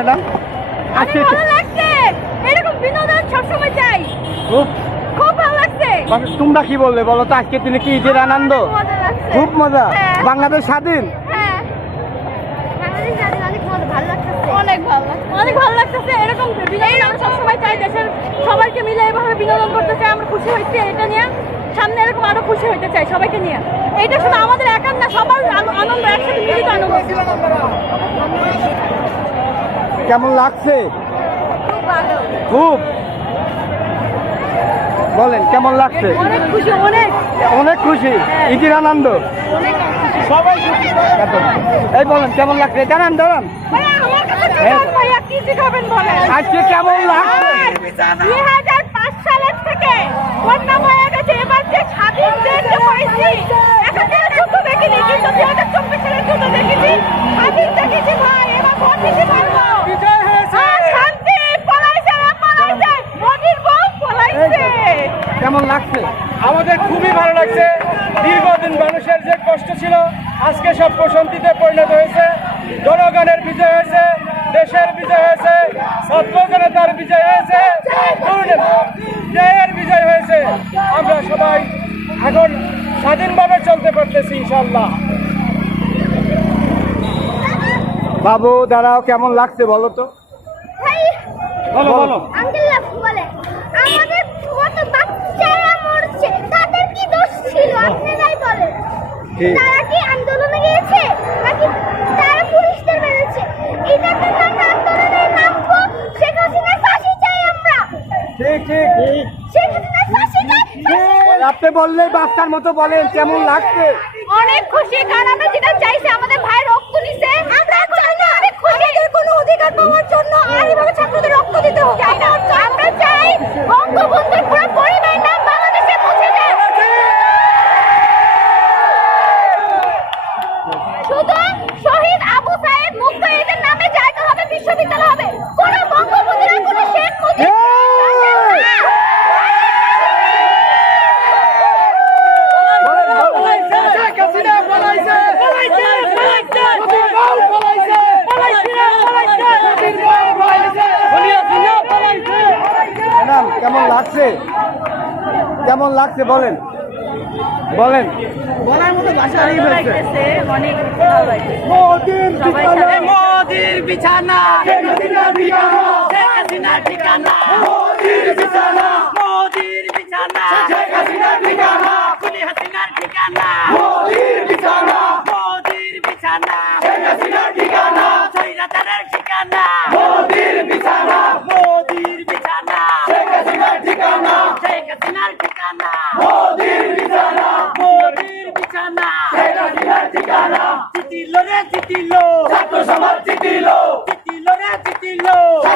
অনেক আজকে ভালো লাগছে। এরকম বিনোদন সবসময় চাই। খুব খুব ভালো লাগছে। তোমরা কি বললে বলো তো? আজকে দিনে কি ঈদের আনন্দ? মজা লাগছে। খুব মজা। হ্যাঁ। বাংলাদেশ স্বাধীন? হ্যাঁ। অনেক ভালো লাগছে। অনেক ভালো লাগতেছে। এরকম বিনোদন আমরা সবসময় চাই। দেশের সবাইকে মিলে এভাবে বিনোদন করতে চাই। আমরা খুশি হয়েছি এটা নিয়ে। সামনে এরকম আরও খুশি হতে চাই সবাইকে নিয়ে। এটা শুধু আমাদের একার না সবার আনন্দ একসাথে মিলিত আনন্দ। কেমন লাগছে? খুব বলেন কেমন লাগছে? অনেক খুশি অনেক। অনেক ঈদের আনন্দ? এই বলেন কেমন লাগছে? দাঁড়ান দাঁড়ান বলেন? আজকে কেমন লাগছে? দুই হাজার পাঁচ সালের থেকে বন্যা হয়ে গেছে এবার যে স্বাধীন দেশে হয়েছি এখন থেকে যুদ্ধ দেখিনি কিন্তু দুই হাজার চব্বিশ সালের যুদ্ধ দেখেছি স্বাধীন দেখেছি ভাই এবার ভোট দিতে পারব বিজয় হয়েছে। আর শান্তি পলাইছে না পলাইছে মোদির বউ পলাইছে কেমন লাগছে আমাদের খুবই ভালো লাগছে। দীর্ঘদিন মানুষের যে কষ্ট ছিল আজকে সব প্রশান্তিতে পরিণত হয়েছে। জনগণের বিজয় হয়েছে দেশের বিজয় হয়েছে ছাত্র জনতার বিজয় হয়েছে। জয়ের বিজয় হয়েছে। আমরা সবাই এখন স্বাধীনভাবে চলতে পারতেছি ইনশাল্লাহ বাবু দাঁড়াও কেমন লাগছে বলো তো? বলো। বলো আঙ্কেল বলে আমাদের কত বাচ্চারা মরছে তাদের কি দোষ ছিল আপনারাই বলেন তারা কি আন্দোলনে গিয়েছে? নাকি তারা পুলিশদের মেরেছে? এটাতে আমরা আন্দোলনে নামবো শেখ হাসিনার ফাঁসি চাই আমরা। ঠিক ঠিক। শেখ হাসিনার ফাঁসি চাই আপনি বললে বাচ্চার মতো বলেন কেমন লাগছে? অনেক খুশি কারণ আমরা যেটা চাইছি আমাদের কেমন লাগছে? কেমন লাগছে বলেন? বলেন। বলার মতো ভাষা অনেক ভালো মোদির মোদির বিছানা। শেখ ঠিকানা। শেখ ঠিকানা। মোদির বিছানা মোদির বিছানা শেখ হাসিনার ঠিকানা কুলি হাসিনার ঠিকানা মোদির বিছানা মোদির বিছানা শেখ হাসিনার ঠিকানা সৈরাচারের ঠিকানা মোদির বিছানা মোদির বিছানা শেখ হাসিনার ঠিকানা শেখ হাসিনার ঠিকানা মোদির বিছানা মোদির বিছানা শেখ চিতিলো রে চিটিলো ছাত্র সমাজ চিতিলো চিতিলো রে চিতিলো